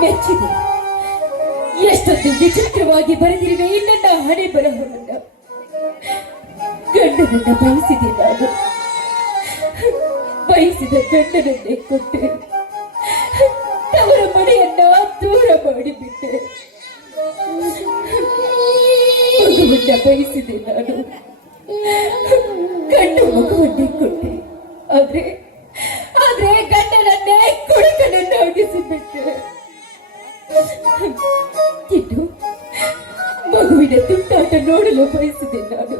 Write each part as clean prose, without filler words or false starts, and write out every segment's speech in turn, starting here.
ಮೆಚ್ಚಿದೆ. ಎಷ್ಟೊಂದು ವಿಚಿತ್ರವಾಗಿ ಬರೆದಿರುವೆ ನನ್ನ ಹಣೆ ಬರಹವನ್ನ. ಗಂಡನನ್ನ ಬಯಸಿದೆ ನಾನು, ಬಯಸಿದ ಗಂಡನನ್ನೇ ಕೊಟ್ಟೆ, ತವರ ಮನೆಯನ್ನ ದೂರ ಮಾಡಿಬಿಟ್ಟೆ. ಮಗುವನ್ನ ಬಯಸಿದೆ ನಾನು, ಗಂಡು ಮಗುವನ್ನೇ ಕೊಟ್ಟೆ. ಆದ್ರೆ ಗಂಡನನ್ನೇ ಕುಡುಕನನ್ನಾಗಿಸಿಬಿಟ್ಟೆ. ಇನ್ನು ಮಗುವಿನ ತುಂಟಾಟ ನೋಡಲು ಬಯಸಿದೆ ನಾನು.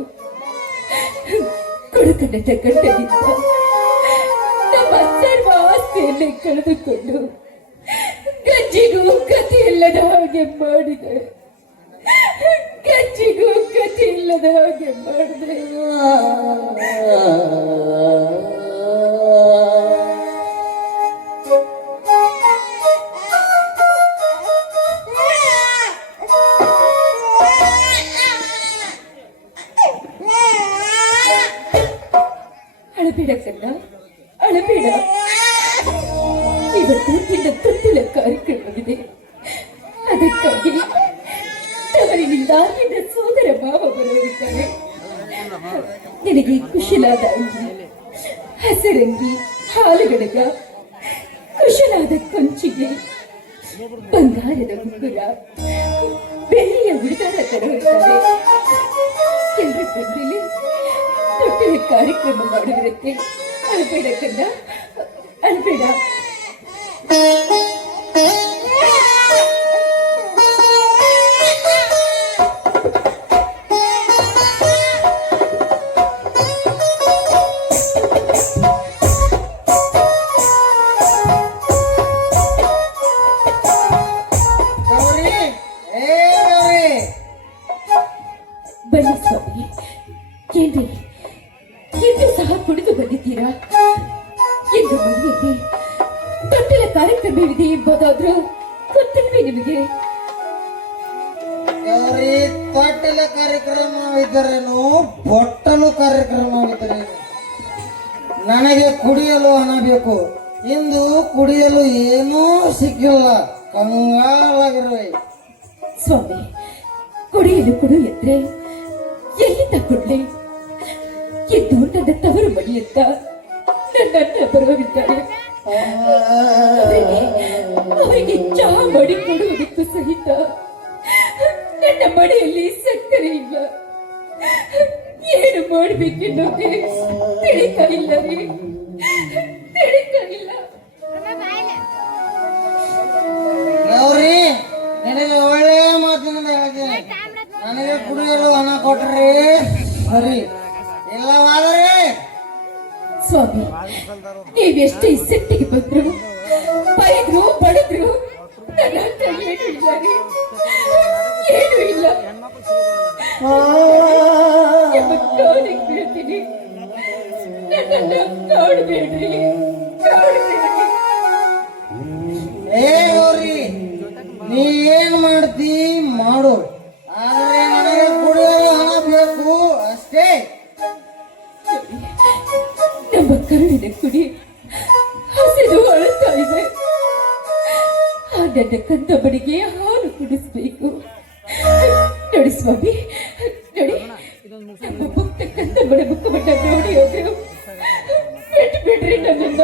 ಕುಡುಕನನ್ನ ಗಂಡನಿಂದ ನಮ್ಮ ಸರ್ವ ಆಸ್ತಿಯನ್ನೇ ಕಳೆದುಕೊಂಡು ಗಂಜಿಗೂ ಗತಿ ಇಲ್ಲದ ಹಾಗೆ ಮಾಡಿದೆ. ಗಂಜಿಗೂ ಗತಿ ಇಲ್ಲದ ಹಾಗೆ ಮಾಡಿದೆ. ಅಳಬೇಡ ಕಣ್ಣ, ಅಳಬೇಡ. ಇವತ್ತು ನಿನ್ನ ತೊಟ್ಟಿಲ ಕಾರ್ಯಕ್ರಮವಿದೆ. ಅದಕ್ಕಾಗಿ ತವರಿನಿಂದ ನಿನ್ನ ಸೋದರ ಭಾವ ಬರುತ್ತಿದ್ದಾರೆ. ನಿನಗೆ ಕುಶಲಾದ ಅಂಗಿ, ಹಸರಂಗಿ, ಹಾಲುಗಡಗ, ಕುಶಲಾದ ಕೊಂಚಿಗೆ, ಬಂಗಾರದ ಉಂಗುರ, ಬೆಳ್ಳಿಯ ಉಡುಗಾರ ತರುತ್ತಾರೆ. ಎಲ್ಲರ ಬಂದಿಲ್ಲಿ ತೊಟ್ಟಿಲ ಕಾರ್ಯಕ್ರಮ ಮಾಡುವುದಕ್ಕೆ ಅಳಬೇಡ ಕಣ್ಣ, ಅಳಬೇಡ. ಬನ್ನಿ ಸ್ವಾಮಿ, ಏನ್ರಿ ಇಂದು ಸಹ ಕುಡಿದು ಬಂದಿದ್ದೀರಾ? ಇಂದು ಮನೆಯಲ್ಲಿ ತೊಟ್ಟಿಲ ಕಾರ್ಯಕ್ರಮವಿದೆ ಎಂಬುದಾದ್ರೂ ಗೊತ್ತಿಲ್ವೇ ನಿಮಗೆ? ತೊಟ್ಟಿಲ ಕಾರ್ಯಕ್ರಮವಿದ್ದರೇನು, ಬೊಟ್ಟಲು ಕಾರ್ಯಕ್ರಮವಿದ್ದರೇನು? ನನಗೆ ಕುಡಿಯಲು ಹಣ ಬೇಕು. ಇಂದು ಕುಡಿಯಲು ಏನೂ ಸಿಕ್ಕಿಲ್ಲ, ಕಂಗಾಲಾಗಿರುವೆ. ಸ್ವಾಮಿ, ಕುಡಿಯಲು ಕೊಡು ಎಂದ್ರೆ ಎಲ್ಲಿಂದ ಕೊಡ್ಲಿ? ಎಂದು ನನ್ನ ತವರು ಮನೆಯಂತ ನನ್ನನ್ನ ಬರುವರಿದ್ದಾರೆ. ಅವರಿಗೆ ಚಹಾ ಮಾಡಿ ಕೊಡುವುದಕ್ಕೂ ಸಹಿತ ನನ್ನ ಮನೆಯಲ್ಲಿ ಸಕ್ಕರೆ ಇಲ್ಲ. ಏನು ಮಾಡಬೇಕೆನ್ನೋದೇ ತಿಳಿತಾ ಇಲ್ಲ ರೀ, ತಿಳಿತಾ ಇಲ್ಲ. ನಿನಗೆ ಒಳ್ಳೆಯ ಮಾತಿನಿಂದ ಹೇಳ್ತೀನಿ. ನನಗೆ ಕುಡಿಯಲು ಹಣ ಕೊಟ್ಟರೆ ಸರಿ, ಇಲ್ಲವಾದರೆ ಸ್ವಾಮಿ, ನೀವೆಷ್ಟೇ ಸಿಟ್ಟಿಗೆ ಬಂದ್ರು, ಬೈದ್ರು, ಬಡಿದ್ರು, ನನ್ನ ಹತ್ರ ಏನು ಇಲ್ಲ ರೀ, ಏನು ಇಲ್ಲ. ಕಾಲಿಗೆ ಬೀಳ್ತೀನಿ, ನನ್ನನ್ನು ಕಾಡಬೇಡ್ರಿ, ಕಾಡಬೇಡ್ರಿ. ಏ ಗೌರಿ, ನೀ ಏನ್ ಮಾಡ್ತಿ ಮಾಡು, ಆದ್ರೆ ನನಗೆ ಕುಡಿಯಲು ಹಣ ಬೇಕು ಅಷ್ಟೇ. ನಮ್ಮ ಕರುಳಿನ ಕುಡಿ ಹಸಿದು ಅಳುತ್ತಾ ಇದೆ. ಆ ನನ್ನ ಕಂದ ಬಡಿಗೆ ಹಾಲು ಕುಡಿಸ್ಬೇಕು. ನೋಡಿ ಸ್ವಾಮಿ, ನೋಡಿ, ನಮ್ಮ ಭಕ್ತ ಕಂದ ಬಡ ಮುಖವನ್ನ ನೋಡಿ ಹೋದ್ರು. ಬಿಟ್ಟು ಬಿಡ್ರಿ ನನ್ನನ್ನ.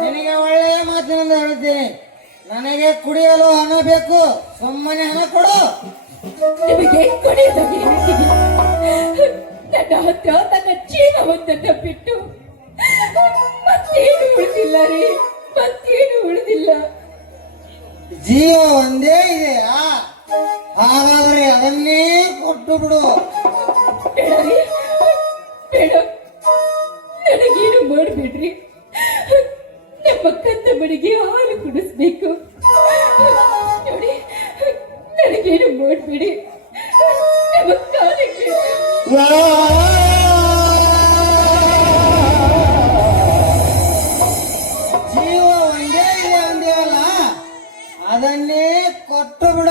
ನಿನಗೆ ಒಳ್ಳೆಯ ಮಾತಿನಿಂದ ಹೇಳ್ತೀನಿ. ನನಗೆ ಕುಡಿಯಲು ಹಣ ಬೇಕು, ಸುಮ್ಮನೆ ಹಣ ಕೊಡು. ನಿಮಗೆ ಕುಡಿಯೋದಾಗಿ ಹೇಳ್ತೀನಿ. ನನ್ನ ಹತ್ರ ನನ್ನ ಜೀವವನ್ನ ಬಿಟ್ಟು ಮತ್ತೇನು ಉಳಿದಿಲ್ಲ ರೀ, ಮತ್ತೇನು ಉಳಿದಿಲ್ಲ. ಜೀವ ಒಂದೇ ಇದೆಯಾ? ಹಾಗಾದ್ರೆ ಅದನ್ನೇ ಕೊಟ್ಟು ಬಿಡು. ಬೇಡ ರೀ, ಬೇಡ, ನನಗೇನು ಮಾಡಬೇಡ್ರಿ. ನಮ್ಮ ಕಂದ ಮಡಿಗೆ ಹಾಲು ಕುಡಿಸ್ಬೇಕು. ನೋಡಿ, ನನಗೇನು ಮಾಡಬೇಡಿ. ನಮ್ಮ ಕಾಲಿಗೆ ಜೀವ ಒಂದೇ ಇದೆ ಅಂದೇವಲ್ಲ, ಅದನ್ನೇ ಮಗನೇ ಕೊಟ್ಟು ಬಿಡ.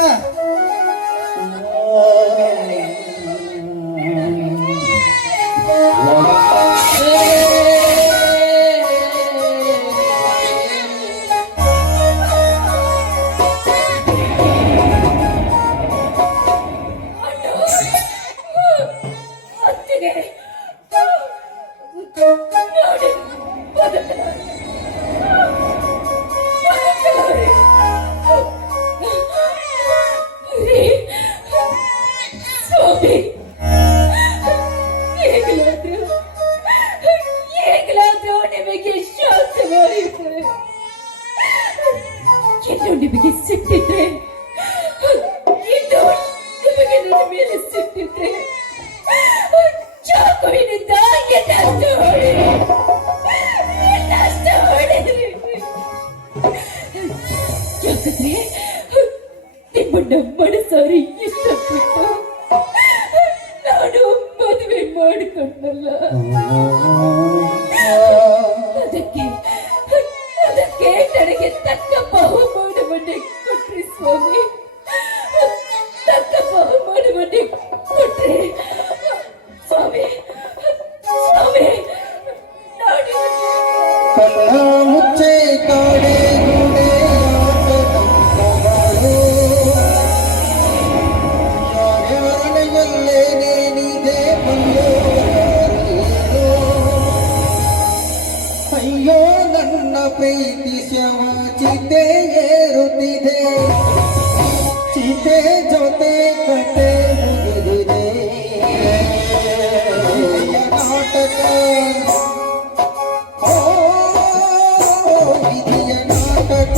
ಅತ್ತಿಗೆ ನೋಡಿ ಬದುಕಲಾರೆ. ಸ್ವಾಮಿ ಹೇಗಲಾದ್ರೂ ನಿಮಗೆ ಶಾಂತವಾಯಿತು. ಇನ್ನು ನಿಮಗೆ ಸಿಟ್ಟಿದ್ರೆ, ಇನ್ನು ನಿಮಗೆ ನನ್ನ ಮೇಲೆ ಸಿಟ್ಟಿದ್ರೆ ಚಾಕುವಿನಿಂದ ಇನ್ನಷ್ಟು ಹೊಡೆಯಿರಿ. ಯಾಕಂದ್ರೆ ನಿಮ್ಮನ್ನ ಮನಸಾರಿ ಇಷ್ಟಪಟ್ಟು ನಾನು ಮದುವೆ ಮಾಡಿಕೊಂಡಲ್ಲ. ಅದಕ್ಕೆ ನನಗೆ ತಕ್ಕ ಬಹುಮಾನವನ್ನೇ ಕೊಟ್ರಿ ಸ್ವಾಮಿ. ತಕ್ಕ ಬಹುಮಾನವನ್ನೇ ಕೊಟ್ರಿ ಸ್ವಾಮಿ. ಸ್ವಾಮಿ ನೋಡಿ ಕಣ್ಣ ಮುಚ್ಚೆ ಕಾಡೆ ಗುಡೆ ಯಾರ್ಯಾರನೆಯಲ್ಲೇನೇನಿದೆ ಬಂದು ಅಯ್ಯೋ ನನ್ನ ಪ್ರೀತಿ ಶವ ಚಿತೆ ಏರುತ್ತಿದೆ. ಚಿತೆ ಜೊತೆ ಕತೆ ಮುಗಿದಿದೆ. ನಾಟಕ ವಿಧಿಯ ನಾಟಕ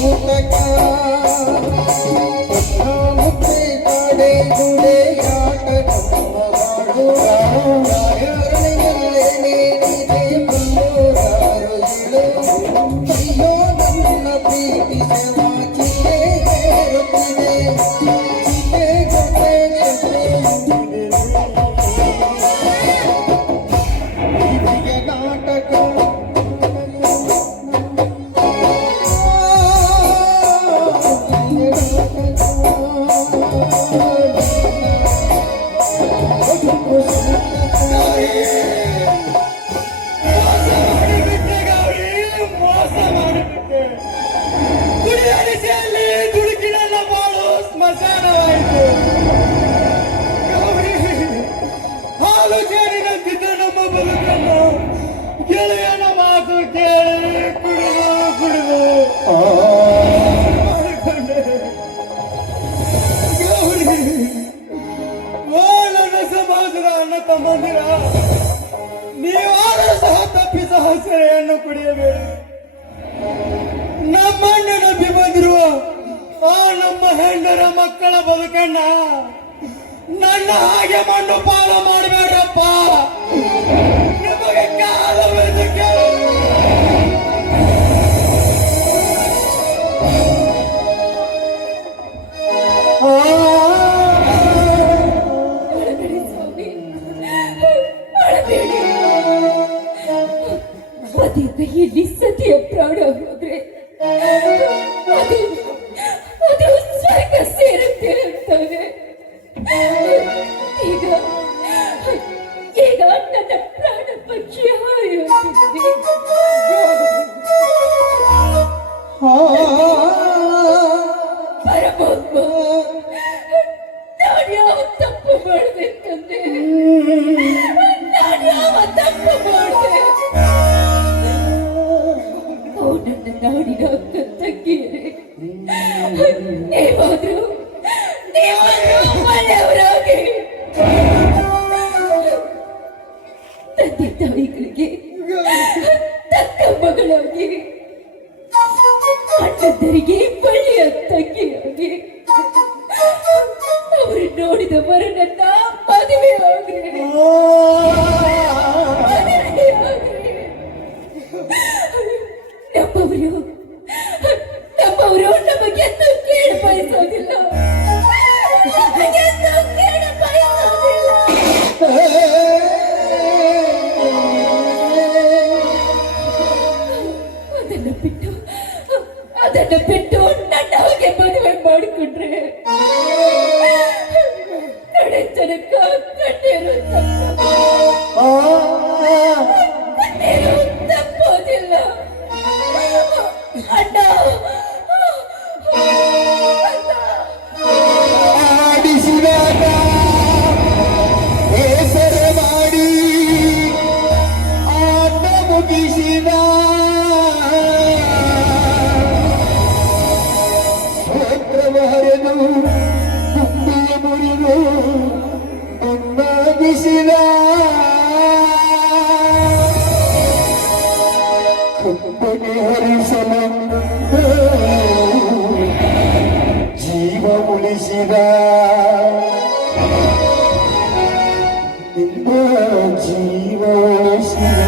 ಸೂತಕ ಮುತ್ತೆ ಕಾಡೆ ಗುಡೆಯಾಟ ಯಾರನೆಯಲ್ಲೇನೇನಿದೆ ಬಂದು ಯಾರು ಹೇಳು. ಅಯ್ಯೋ ನನ್ನ ಪ್ರೀತಿ ಸೇವಾ ಚಿತೆ ಏರುತ್ತಿದೆ. ಚಿತೆ ಜೊತೆ ಜೊತೆ ವಿಧಿಯ ನಾಟಕ ದುಡುಕಿನೆಲ್ಲ ಬಾಳು ಸ್ಮಶಾನವಾಯಿತು. ಹಾಲು ಸೇರಿದಂತಿದ್ದ ನಮ್ಮ ಬದುಕನ್ನು ಗೆಳೆಯನ ಮಾತು ಕೇಳಿ ಕುಡಿದು ಕುಡಿದು ಮಾಡಿಕೊಂಡೆ. ಓ ನನ್ನ ಸಮಾಜದ ಅಣ್ಣ ತಮ್ಮಂದಿರ, ನೀವಾದರೂ ಸಹ ತಪ್ಪಿಸ ಹಸಿರೆಯನ್ನು ಕುಡಿಯಬೇಡಿ. ನಮ್ಮನ್ನು ನಂಬಿ ಬಂದಿರುವ ಆ ನಮ್ಮ ಹೆಂಡರ ಮಕ್ಕಳ ಬದುಕನ್ನ ನನ್ನ ಹಾಗೆ ಮಣ್ಣು ಪಾಲು ಮಾಡಬೇಡ್ರಪ್ಪ. ನಿಮಗೆ ಕಾಲವೆಂದು ಕೇಳು. ಅಳಬೇಡಿ ಸ್ವಾಮಿ, ಅಳಬೇಡಿ. ಅದೇ ಕೈಯಲ್ಲಿ ಸತಿಯ ಪ್ರಾಣ ಹೋದ್ರೆ ಅದು ಸ್ವರ್ಗ ಸೇರುತ್ತೆ ಅಂತಾರೆ. ಈಗ ನನ್ನ ಪ್ರಾಣ ಪಕ್ಷಿ ಹಾಯುತ್ತಿದೆ. ಪರಮಾತ್ಮ, ನಾನು ಯಾವ ತಪ್ಪು ಮಾಡಬೇಕಂದ್ರೆ, ನಾನು ಯಾವ ತಪ್ಪು ಮಾಡಿದೆ? ನನ್ನ ನಾಡಿನ ಅಕ್ಕ ತಂಗಿಯರೇ, ನೀವಾದ್ರೂ ಒಳ್ಳೆಯವರಾಗಿ ತಂದೆ ತಾಯಿಗಳಿಗೆ ತಕ್ಕ ಮಗಳಾಗಿ, ಅಣ್ಣಂದರಿಗೆ ಒಳ್ಳೆಯ ತಂಗಿಯಾಗಿ ಅವರು ನೋಡಿದ ಮರನನ್ನ ಮದುವೆ ಆಗ್ರಿ. ನಮ್ಮವರು ನಮಗೆಂದು ಕೇಳಿ ಬಯಸೋದಿಲ್ಲ. ನಮಗೆಂದು ಕೇಳಿ ಬಯಸೋದಿಲ್ಲ. ಬಿಟ್ಟು ನನ್ನ ಹಾಗೆ ಮದುವೆ ಮಾಡಿಕೊಂಡ್ರೆ ಕಡೆ ತನಕ ಕಣ್ಣೀರು ಕಣ್ಣೀರು ತಪ್ಪೋದಿಲ್ಲ ಅಣ್ಣ. ಆಡಿಸಿದಾಗ ಹೆಸರು ಮಾಡಿ ಆಟ ಮುಗಿಸಿದ ಸೋತ್ರವರನು ತುಂಬಿಯ ಮುರಿದು ಒನ್ನಾಗಿಸಿದ ಕಂಪನಿ ಹರಿಸಲು ಜೀವ ಉಳಿಸಿದ ನಿನ್ನ ಜೀವ ಉಳಿಸಿದ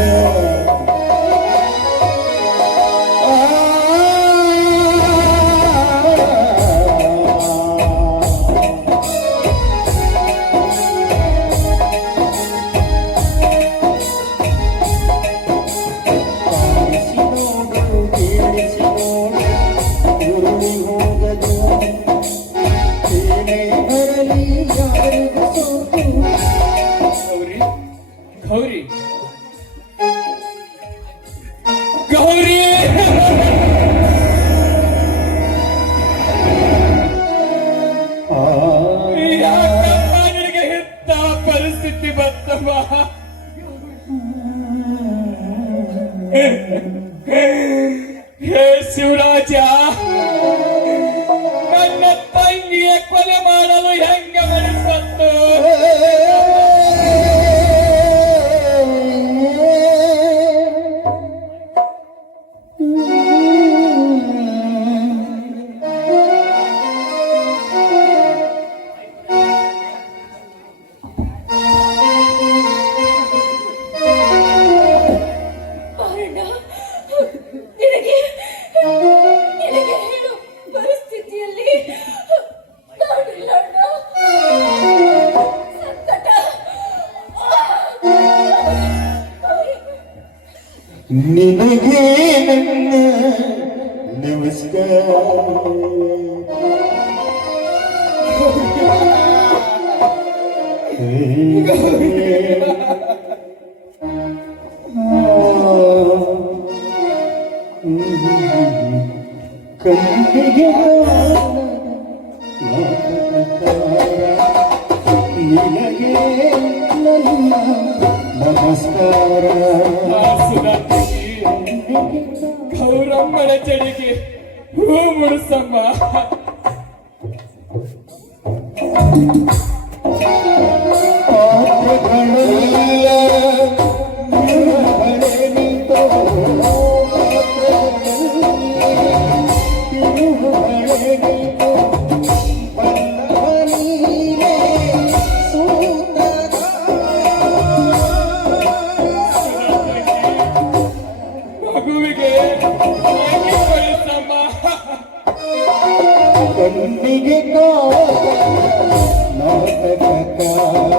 ಗೌರಿ ಗೌರಿ ಯಾಕಮ್ಮ ನಿನಗೆ ಎಂತ ಪರಿಸ್ಥಿತಿ ಬಂತಮ್ಮ? ಹೇ ಶಿವರಾಜ, ನನ್ನ ತಂಗಿಯ ಕೊಲೆ ಮಾಡಲು ಹೆಂಗ ಮನಸ್ಸತ್ತು? ಅಣ್ಣ, ನಿನಗೆ ನಿನಗೆ ಹೇಳೋ ಪರಿಸ್ಥಿತಿಯಲ್ಲಿ ನಾನಿಲ್ಲ ಅಣ್ಣ. ಸಂಕಟ. ನಿನಗೆ ನನ್ನ ನಮಸ್ಕಾರ. ಕಣ್ಣಿಗೆ ನಿನಗೆ ನನ್ನ ನಮಸ್ಕಾರ. ಗೌರಮ್ಮನ ಚಳಿಗೆ ಹೂ ಮುಡಿಸಮ್ಮ. ಪಾತ್ರಗಳೆಲ್ಲ ನಿರ್ಮಳೆ ನಿಂತೋ, ತಿರುಮಳೆ ನಿಂತೋ, ಬಲ್ಲವ ನೀನೇ ಸೂತಗ. ಮಗುವಿಗೆ ಹಾಗೆ ಕಳಿಸಮ್ಮ. ಕಣ್ಣಿಗೆ ನಾಟಕಕಾರ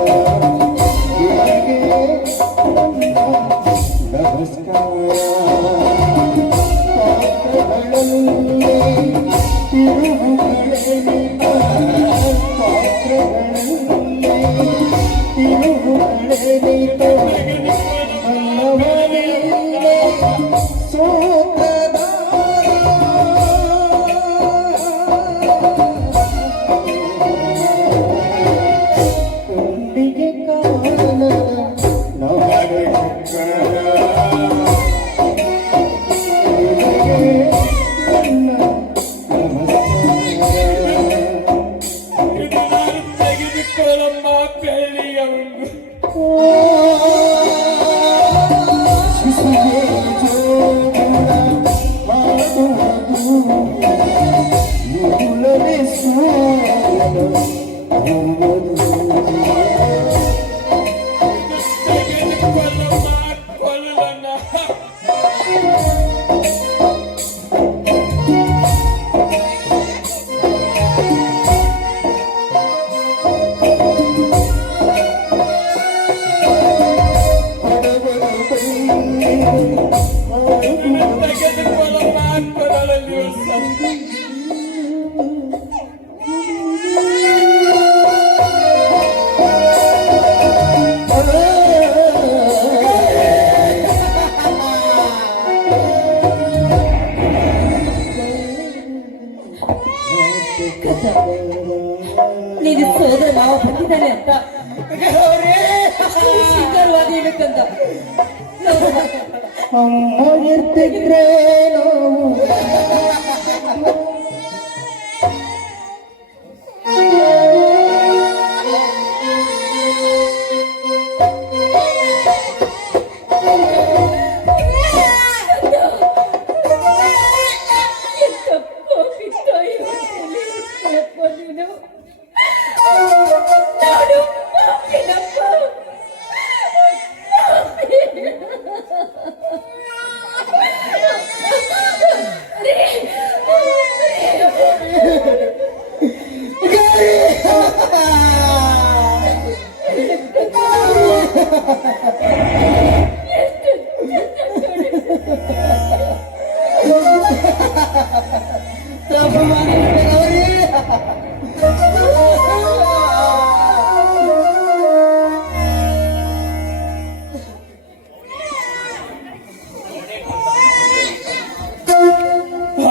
ನಿನಗೆ ನನ್ನ ನಮಸ್ಕಾರ. ಪಾತ್ರಗಳಲ್ಲೇ ತಿರುವುಗಳೇ ನಿನ್ನ, ಪಾತ್ರಗಳಲ್ಲೇ ತಿರುವುಗಳೇ ನಿನ್ನ, ಬಲ್ಲವನೇ ಸೋತದ. ಕಣ್ಣಿಗೆ ಕಾಣದ ನಾಟಕಕಾರ ನಿನಗೆ ನನ್ನ ನಮಸ್ಕಾರ. ನೀನು ಸೋದರ ಮಾವ ಬಂದಿದ್ದಾನೆ ಅಂತ ಶೀಘ್ರವಾದ ಏನಕ್ಕಂತ ಅಮ್ಮ ಇರ್ತಿದ್ರೆ ನೋವು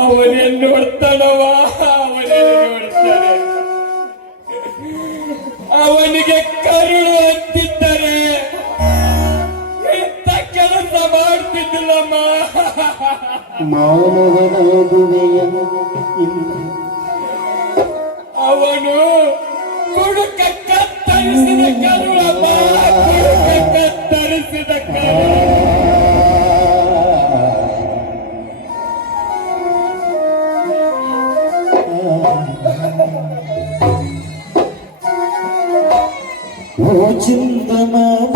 ಅವನನ್ನು ನೋಡ್ತಾನವ, ಅವನನ್ನು ನೋಡ್ತಾನೆ. ಅವನಿಗೆ ಕರುಳು ಅಂತಿದ್ದರೆ ಇಂಥ ಕೆಲಸ ಮಾಡ್ತಿದ್ದಿಲ್ಲಮ್ಮ. ಮಾನವನಾಗುವೆಯ ಅವನು ಕುಡುಕ ಕತ್ತರಿಸಿದ ಕರುಳಮ್ಮ, ಕುಡುಕ ಕತ್ತರಿಸಿದ ಕರುಳು. ಓ ಚಂದಮಾಮ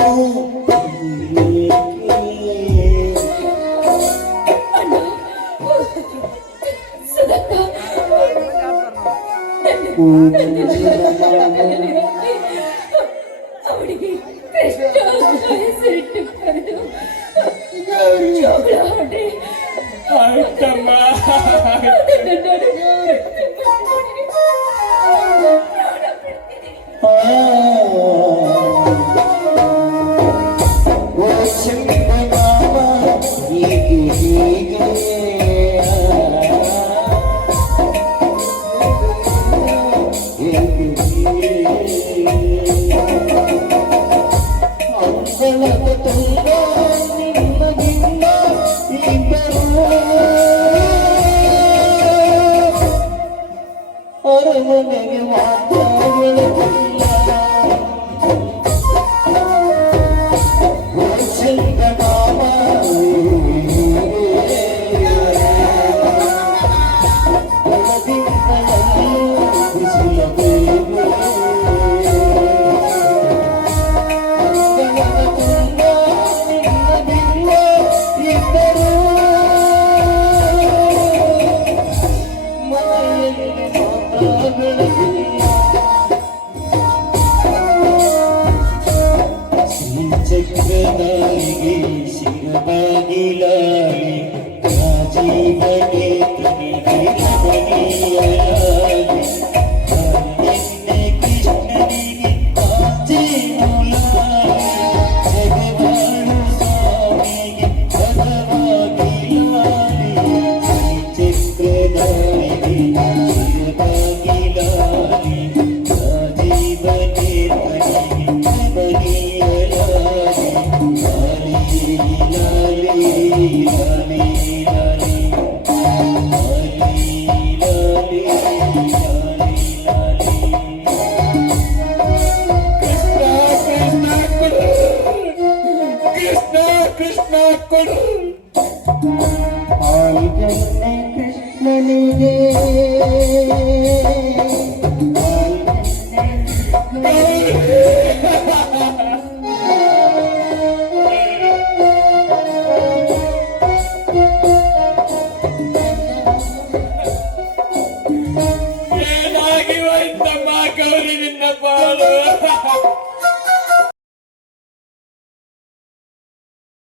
ಅವಳಿಗೆ ಕೃಷ್ಣ ಹೆಸರಿಟ್ಟು ಕರೆದು ಜೋಗಳ ಆಡಿ ಆಯ್ತಮ್ಮ. ಓ ಚಂದಮಾಮ ಹೀಗೆ ಹೀಗೆ ಅಂಗಳದ ತುಂಬ ನಿಮ್ಮದಿಂದ ಇಬ್ಬರು ಅರಮನೆಗೆ ಮಾತ್ರ ಬೆಳಕಿಲ್ಲ. ಓ ಚಂದಮಾಮ ಚಕ್ರದಾರಿಗೆ ಶಿರಬಾಗಿಲಾಗಿ ರಾಜೀವನೇ ತನಿಗೆ ರಮಣೀಯರಾಗಿ ನಿನ್ನೆ ಕೃಷ್ಣನಿಗೆ ಕಾಜೇನುಲಾಗಿ ಜಗವಾಳು ಸ್ವಾಮಿಗೆ ಪದವಾಗಿಲಾಗಿ ಚಕ್ರದಾರಿಗೆ ಶಿರಬಾಗಿಲಾಗಿ ರಾಜೀವನೇ ತನಿಗೆ ಕೃಷ್ಣ ಕೃಷ್ಣ ಕೊಡು. ಆಲ್ಗನ್ನೆ ಕೃಷ್ಣನಿಗೆ ಆಲ್ಗನ್ನೆ